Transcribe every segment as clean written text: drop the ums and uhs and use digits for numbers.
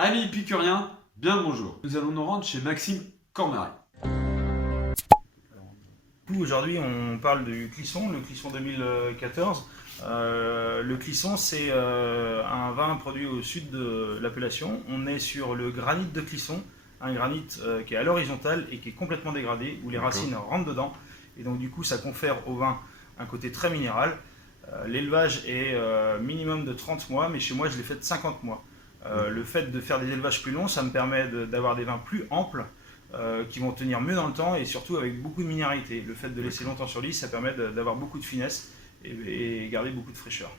Amis épicuriens, bien le bonjour. Nous allons nous rendre chez Maxime Cormeray. Aujourd'hui, on parle du Clisson, le Clisson 2014. Le Clisson, c'est un vin produit au sud de l'appellation. On est sur le granit de Clisson, un granit qui est à l'horizontale et qui est complètement dégradé, où les racines rentrent dedans. Et donc, du coup, ça confère au vin un côté très minéral. L'élevage est minimum de 30 mois, mais chez moi, je l'ai fait de 50 mois. Le fait de faire des élevages plus longs, ça me permet d'avoir des vins plus amples, qui vont tenir mieux dans le temps et surtout avec beaucoup de minéralité. Le fait de laisser longtemps sur lit, ça permet d'avoir beaucoup de finesse et garder beaucoup de fraîcheur.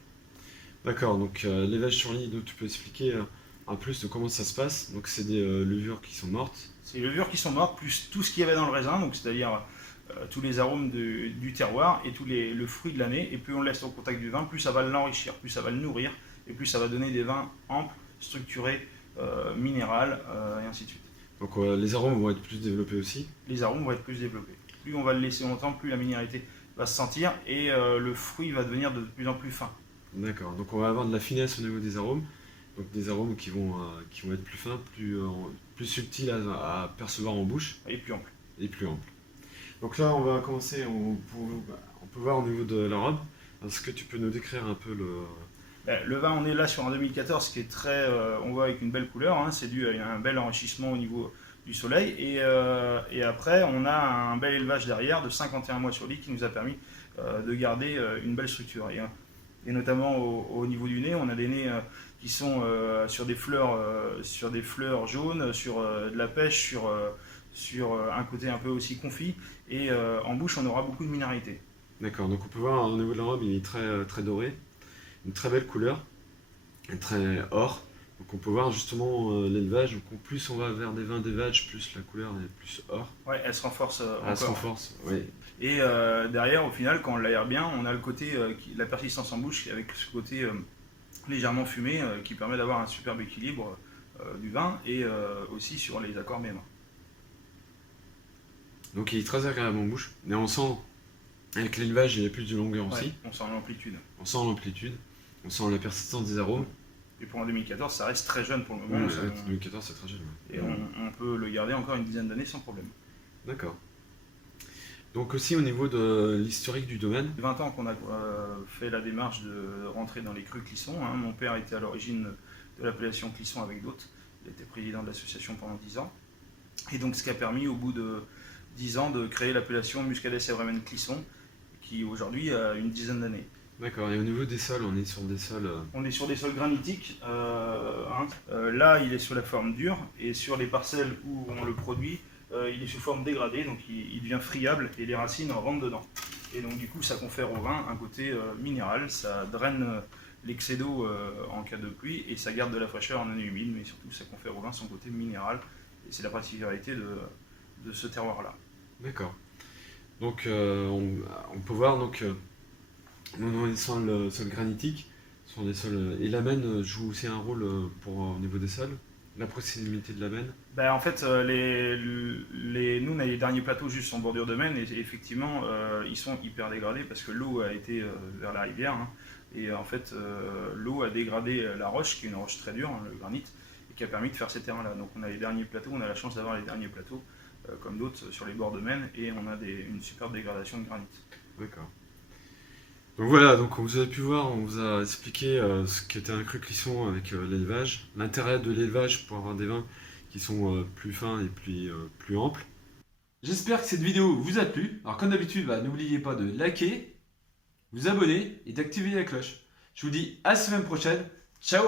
D'accord, donc l'élevage sur lit, donc tu peux expliquer un plus de comment ça se passe. Donc c'est des levures qui sont mortes. C'est les levures qui sont mortes, plus tout ce qu'il y avait dans le raisin, donc c'est-à-dire tous les arômes du terroir et le fruit de l'année. Et plus on le laisse au contact du vin, plus ça va l'enrichir, plus ça va le nourrir et plus ça va donner des vins amples, structurés, minérales et ainsi de suite. Donc les arômes vont être plus développés aussi. Les arômes vont être plus développés. Plus on va le laisser longtemps, plus la minéralité va se sentir et le fruit va devenir de plus en plus fin. D'accord, donc on va avoir de la finesse au niveau des arômes. Donc des arômes qui vont être plus fins, plus subtils à percevoir en bouche. Et plus ample. Et plus amples. Donc là on va commencer, on peut voir au niveau de la robe. Est-ce que tu peux nous décrire un peu le vin, on est là sur un 2014 qui est très, on voit avec une belle couleur, hein, c'est dû à un bel enrichissement au niveau du soleil. Et après, on a un bel élevage derrière de 51 mois sur lit qui nous a permis de garder une belle structure. Et notamment au niveau du nez, on a des nez qui sont sur des fleurs jaunes, sur de la pêche, sur un côté un peu aussi confit. Et en bouche, on aura beaucoup de minéralité. D'accord, donc on peut voir au niveau de la robe, il est très doré. Une très belle couleur, très or. Donc on peut voir justement l'élevage. Donc plus on va vers des vins d'élevage, plus la couleur est plus or. Ouais, elle se renforce encore. Elle se renforce, oui. Et derrière, au final, quand on l'aère bien, on a le côté, la persistance en bouche avec ce côté légèrement fumé qui permet d'avoir un superbe équilibre du vin et aussi sur les accords mémoires. Donc il est très agréable en bouche. Mais on sent, avec l'élevage, il y a plus de longueur Ouais, aussi. on sent l'amplitude. On sent l'amplitude. On sent la persistance des arômes. Et pour un 2014, ça reste très jeune pour le moment. 2014, c'est très jeune. Ouais. Et on peut le garder encore une dizaine d'années sans problème. D'accord. Donc aussi au niveau de l'historique du domaine. 20 ans qu'on a fait la démarche de rentrer dans les crus Clisson. Hein. Mon père était à l'origine de l'appellation Clisson avec d'autres. Il était président de l'association pendant 10 ans. Et donc ce qui a permis au bout de 10 ans de créer l'appellation Muscadet-Sèvres Clisson, qui aujourd'hui a une dizaine d'années. D'accord, et au niveau des sols, on est sur des sols... On est sur des sols granitiques. Là, il est sous la forme dure, et sur les parcelles où on le produit, il est sous forme dégradée, donc il devient friable, et les racines rentrent dedans. Et donc du coup, ça confère au vin un côté minéral, ça draine l'excès d'eau en cas de pluie, et ça garde de la fraîcheur en année humide, mais surtout, ça confère au vin son côté minéral, et c'est la particularité de ce terroir-là. D'accord. Donc on peut voir donc... on est sur le sol granitique, sur des sols, et l'amène joue aussi un rôle au niveau des sols, la proximité de l'amène. En fait, nous on a les derniers plateaux juste en bordure de Maine et effectivement ils sont hyper dégradés parce que l'eau a été vers la rivière, hein, et en fait l'eau a dégradé la roche qui est une roche très dure, hein, le granit, et qui a permis de faire ces terrains là. Donc on a les derniers plateaux, on a la chance d'avoir les derniers plateaux comme d'autres sur les bords de Maine et on a une superbe dégradation de granit. D'accord. Donc voilà, donc vous avez pu voir, on vous a expliqué ce qu'était un cru Clisson avec l'élevage, l'intérêt de l'élevage pour avoir des vins qui sont plus fins et plus amples. J'espère que cette vidéo vous a plu. Alors comme d'habitude, n'oubliez pas de liker, vous abonner et d'activer la cloche. Je vous dis à la semaine prochaine. Ciao!